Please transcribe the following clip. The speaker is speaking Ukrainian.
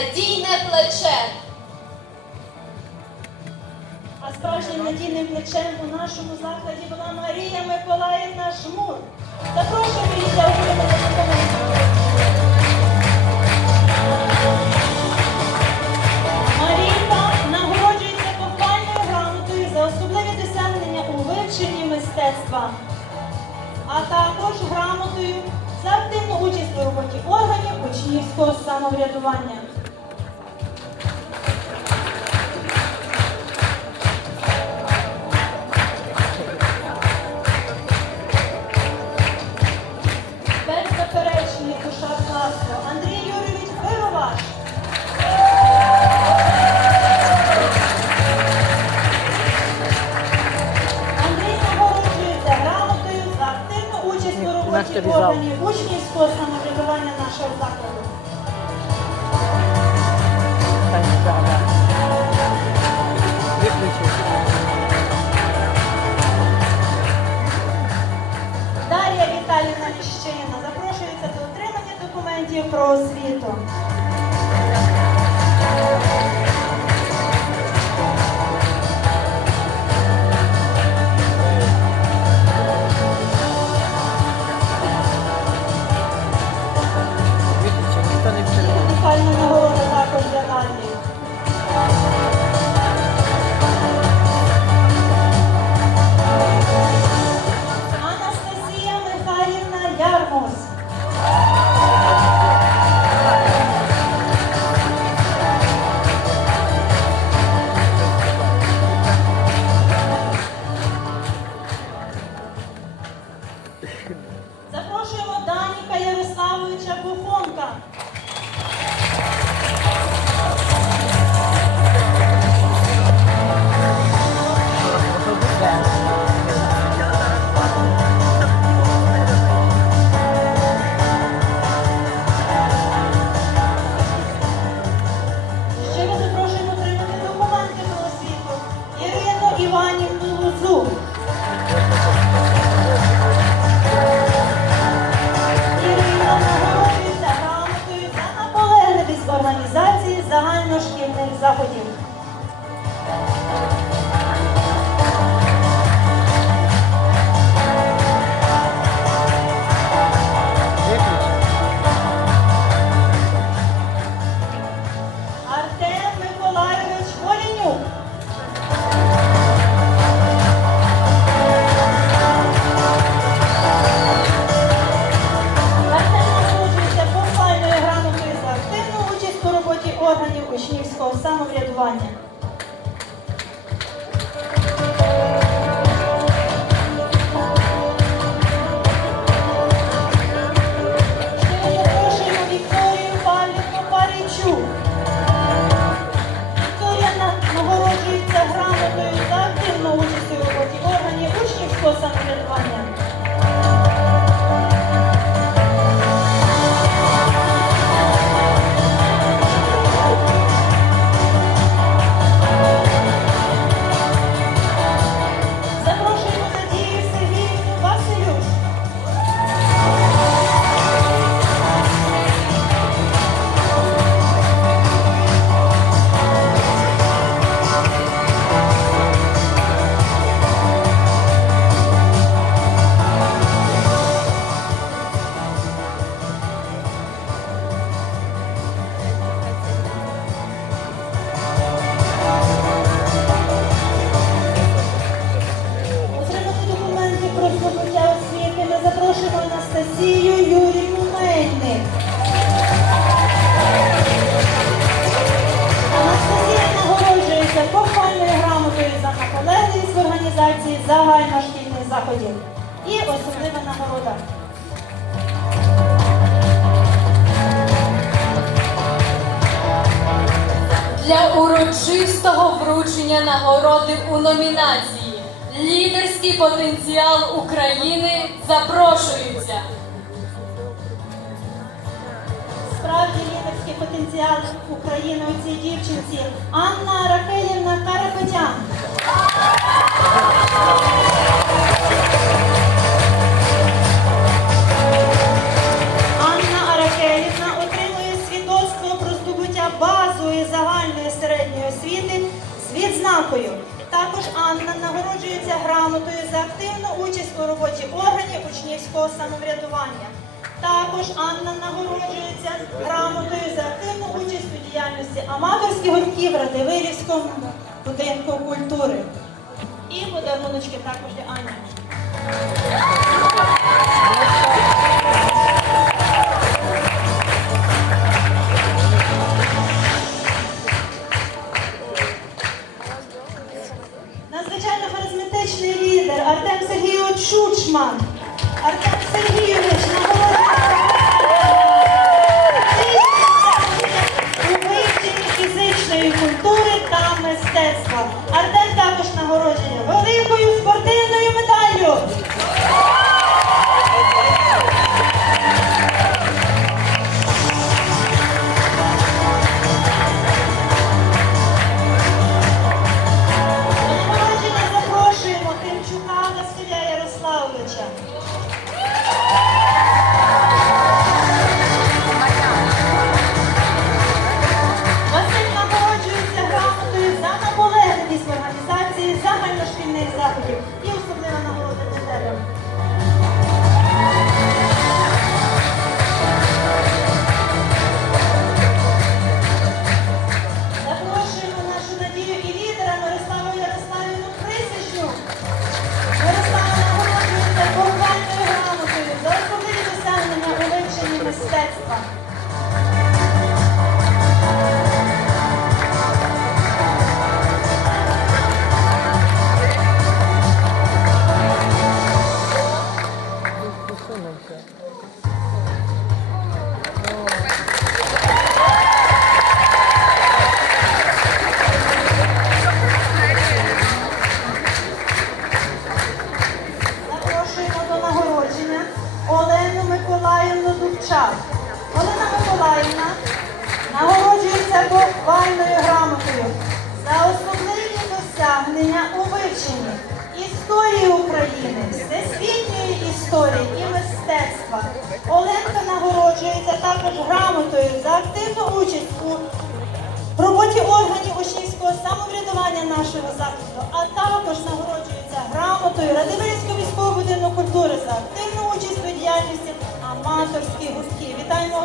надійне плече. А справжнім надійним плечем у нашому закладі була Марія Миколаївна Жмур. Запрошуємо її для документів. Марійка нагороджується похвальною грамотою за особливі досягнення у вивченні мистецтва, а також грамотою за активну участь у роботі органів учнівського самоврядування. Участь у роботі Авторизав. органів учнівського самоврядування нашого закладу. Так. Дар'я Віталіївна Міщина запрошується до отримання документів про освіту. Ярмус. Запрошуємо Даніка Ярославовича Бухонка. Загальношкільних заходів. Учнівського самоврядування. Загальношкільних заходів. І особлива нагорода. Для урочистого вручення нагороди у номінації Лідерський потенціал України запрошуються. Справді лідерський потенціал України у цій дівчинці Анна Ракелівна Карапетян. Анна нагороджується грамотою за активну участь у роботі органів учнівського самоврядування. Також Анна нагороджується грамотою за активну участь у діяльності аматорських гуртків Радивирівського будинку культури. І подаруночки також для Ані. Артем Сергійович Шучман. Артем Сергійович нагорода. у вивченні фізичної культури та мистецтва. Артем також нагородження великою спортивною Ярославовича. Олена Миколаївна нагороджується похвальною грамотою за особливі досягнення у вивченні історії України, всесвітньої історії і мистецтва. Оленка нагороджується також грамотою за активну участь у роботі органів учнівського самоврядування нашого закладу, а також нагороджується грамотою Радивилівського міського будинку культури за активну участь у діяльності аматорських гуртків. Вітаємо